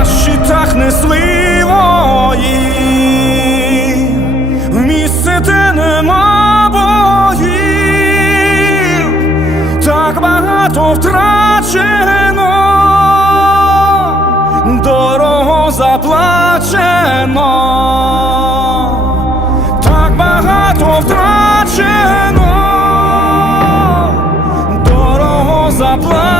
на щитах несли вої, в місце, де нема боїв, так багато втрачено, дорого заплачено, так багато втрачено, дорого заплачено.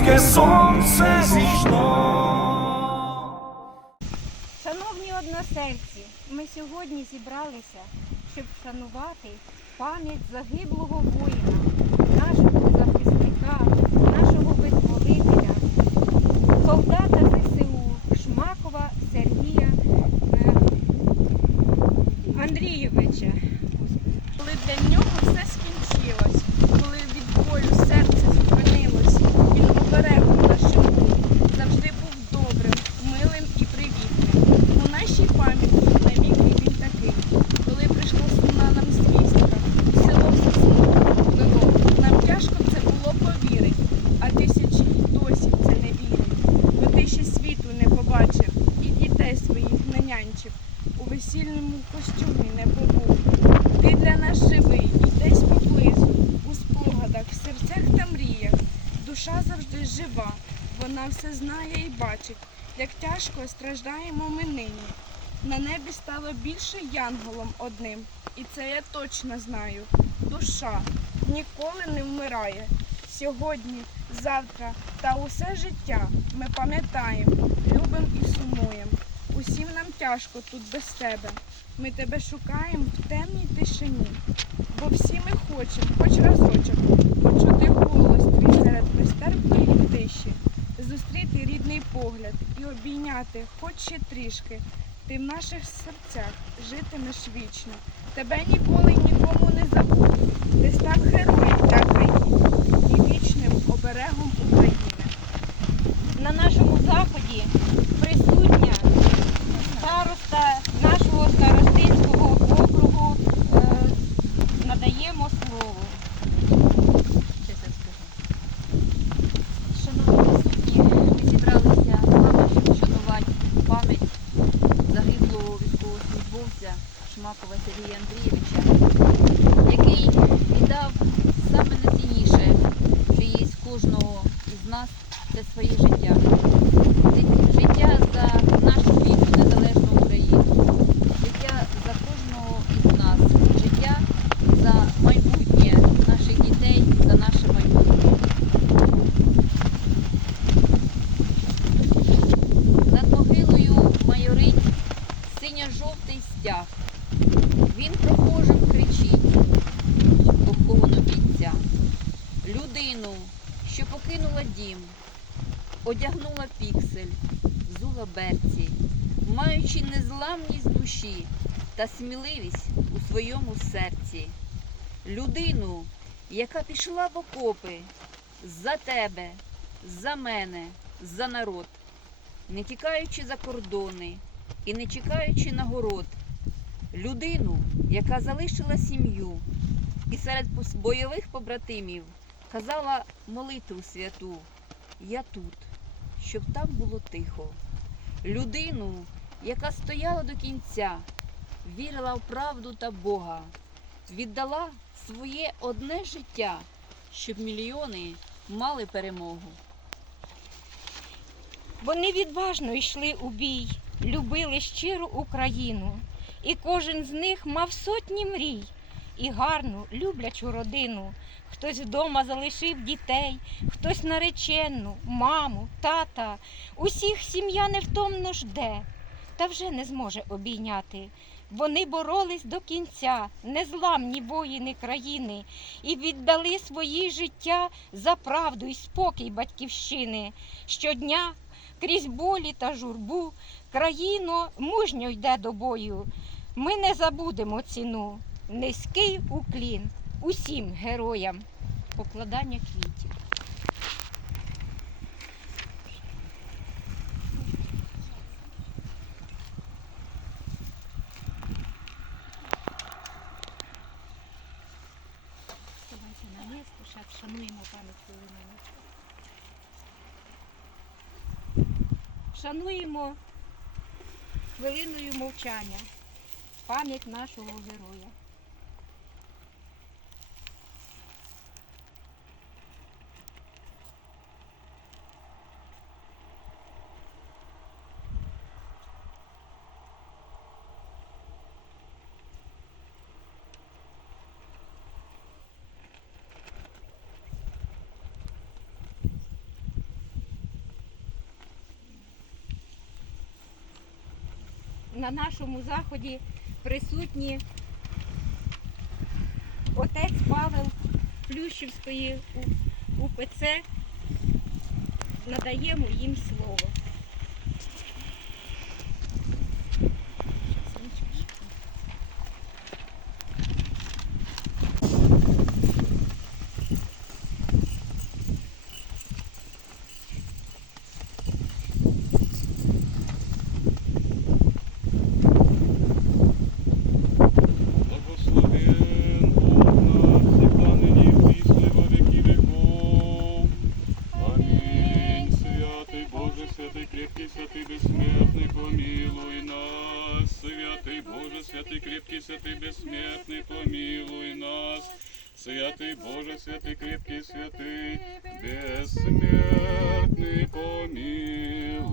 українське сонце зійшло. Шановні односельці, ми сьогодні зібралися, щоб вшанувати пам'ять загиблого воїна, нашого захисника, нашого визволителя, солдата ЗСУ Шмакова Сергія е, Андрійовича. Коли для нього все скінчилось, коли від болю серце зупинилось, він оберегом нашим був, завжди був добрим, милим і привітним. У нашій пам'яті навіки він такий. Коли прийшла сумна нам звістка, село все смутно, нам тяжко в це було повірить, а тисячі й досі в це не вірять. Бо ти ще світу не побачив і дітей своїх не нянчив, у весільному костюмі не побув. Ти для нас живий і десь поблизу, у спогадах, в серцях та мріях. Душа завжди жива, вона все знає і бачить, як тяжко страждаємо ми нині. На небі стало більше янголом одним, і це я точно знаю. Душа ніколи не вмирає. Сьогодні, завтра та усе життя ми пам'ятаємо, любимо і сумуємо. Усім нам тяжко тут без тебе. Ми тебе шукаємо в темній тишині, бо всі ми хочемо, хоч разочок, почути голос твій серед нестерпної тиші, зустріти рідний погляд і обійняти хоч ще трішки. Ти в наших серцях житимеш вічно. Тебе ніколи нікому не забуду. Ти став героєм для країни і вічним оберегом України. На нашому заході присутня староста нашого старостинського округу. Е, Надаємо слово. Шановні присутні, ми зібралися саме, щоб вшанувати пам'ять загиблого військовослужбовця Шмакова Сергія Андрійовича, який віддав перці, маючи незламність душі та сміливість у своєму серці. Людину, яка пішла в окопи за тебе, за мене, за народ, не тікаючи за кордони і не чекаючи нагород. Людину, яка залишила сім'ю і серед бойових побратимів казала молитву святу Я тут, щоб там було тихо. Людину, яка стояла до кінця, вірила в правду та Бога, віддала своє одне життя, щоб мільйони мали перемогу. Вони відважно йшли у бій, любили щиру Україну, і кожен з них мав сотні мрій і гарну, люблячу родину. Хтось вдома залишив дітей, хтось наречену, маму, тата. Усіх сім'я невтомно жде, та вже не зможе обійняти. Вони боролись до кінця, незламні воїни країни, і віддали свої життя за правду і спокій батьківщини. Щодня крізь болі та журбу, країно мужньо йде до бою. Ми не забудемо ціну. Низький уклін усім героям. Покладання квітів. Давайте на місто, ще вшануємо пам'ять хвилиною. Шануємо хвилиною мовчання пам'ять нашого героя. На нашому заході присутні отець Павел Плющівської УПЦ. Надаємо їм слово. святый крепкий, святый бессмертный, помилуй нас. Святый Боже, святый крепкий, святый бессмертный, помилуй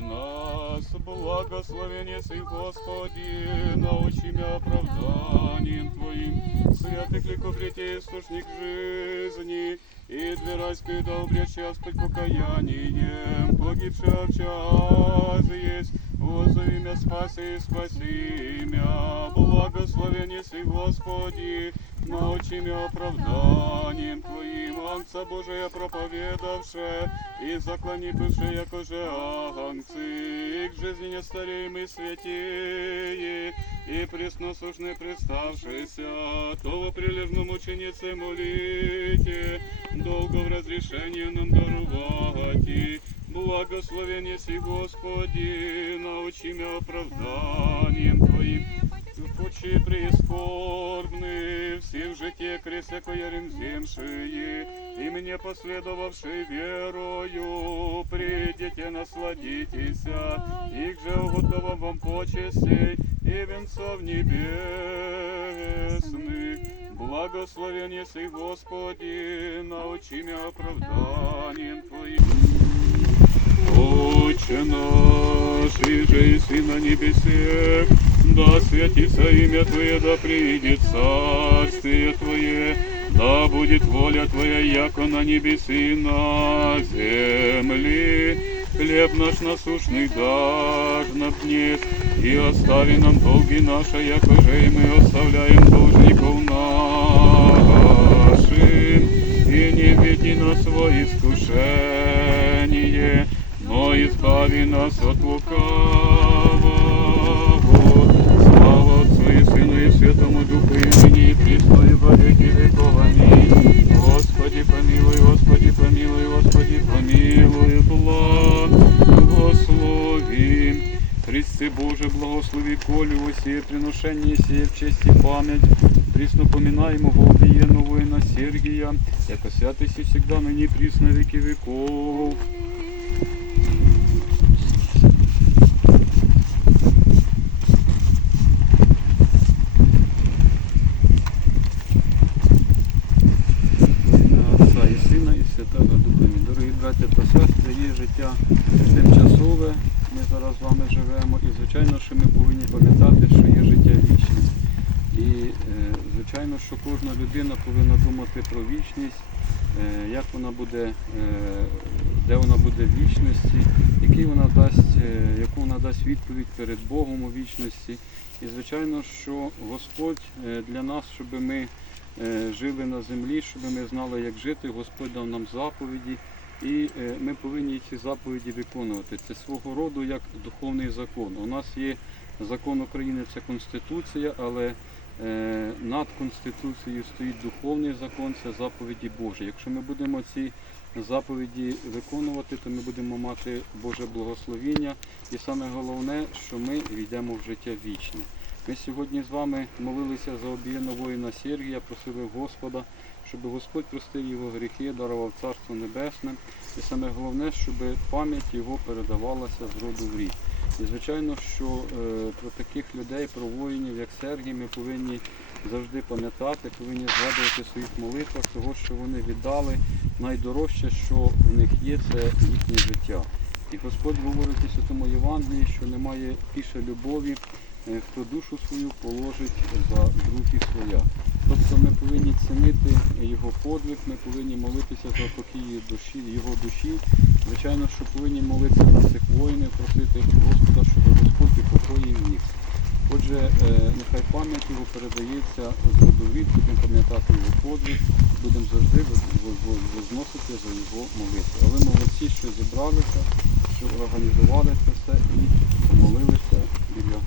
нас. Благословение Сын Господи, научи меня оправданием Твоим. Святых ликоприте, источник жизни, и дверь спида час под покаянием, погибшего час есть, возови меня спаси, спаси меня. Благословение си Господи, научи меня оправданием Твоим, Анца Божия проповедавше, и заклони бывшие, якоже агнцы, и к жизни не стареем и святее, и пресносушны представшися, то во прилежном ученице молите, долго в разрешении нам дарувати. Благословение си, Господи, научи меня оправданием Твоим, пекучий прискорбний, всім житті крізь якої ремзімшиї, и мне последовавши верою прийдіть, насладітеся, їх а же уготовам вам почестей и венцов небесных. Благословен єси, Господи, научи меня оправданием Твоим. Отче наш, и же и сына небесе, да святится имя Твое, да приидет царствие Твое, да будет воля Твоя, яко на небеси и на земли. Хлеб наш насущный дашь нам днес, и остави нам долги наши, якоже и мы оставляем должников нашим, и не веди нас во искушение, но избави нас от лукавого. і Сину, і Святому Духу, і нині, і присно, і во веки веков. Аминь. Господи, помилуй, Господи, помилуй, Господи, помилуй, благослови. Христе Боже, благослови Колю, усі приношення, сіє в честь и пам'ять. Прісно поминаємо обієнного воина, Сергия, яко святості всегда нині прісно віки віков. Звичайно, що кожна людина повинна думати про вічність, е, як вона буде, е, де вона буде в вічності, який вона дасть, е, яку вона дасть відповідь перед Богом у вічності. І звичайно, що Господь для нас, щоб ми жили на землі, щоб ми знали, як жити. Господь дав нам заповіді, і ми повинні ці заповіді виконувати. Це свого роду як духовний закон. У нас є закон України, це Конституція, але над Конституцією стоїть духовний закон, це заповіді Божі. Якщо ми будемо ці заповіді виконувати, то ми будемо мати Боже благословіння. І саме головне, що ми війдемо в життя вічне. Ми сьогодні з вами молилися за обієнного воїна Сергія, просили Господа, щоб Господь простив його гріхи, дарував Царство Небесне. І саме головне, щоб пам'ять його передавалася з роду в рід. І звичайно, що е, про таких людей, про воїнів, як Сергій, ми повинні завжди пам'ятати, повинні згадувати в своїх молитвах, того, що вони віддали найдорожче, що в них є, це їхнє життя. І Господь говорить у Святому Євангелії, що немає більше любові, е, хто душу свою положить за других своя. Тобто ми повинні цінити його подвиг, ми повинні молитися за покій душі, його душі. Звичайно, що повинні молитися за цих воїнів, просити Господа, щоб Господь упокоїв їх. Отже, е, нехай пам'ять його передається з роду в будемо пам'ятати його подвиг, будемо завжди воз- воз- воз- возносити за його молитву. А ви молодці, що зібралися, що організували це все і помолилися біля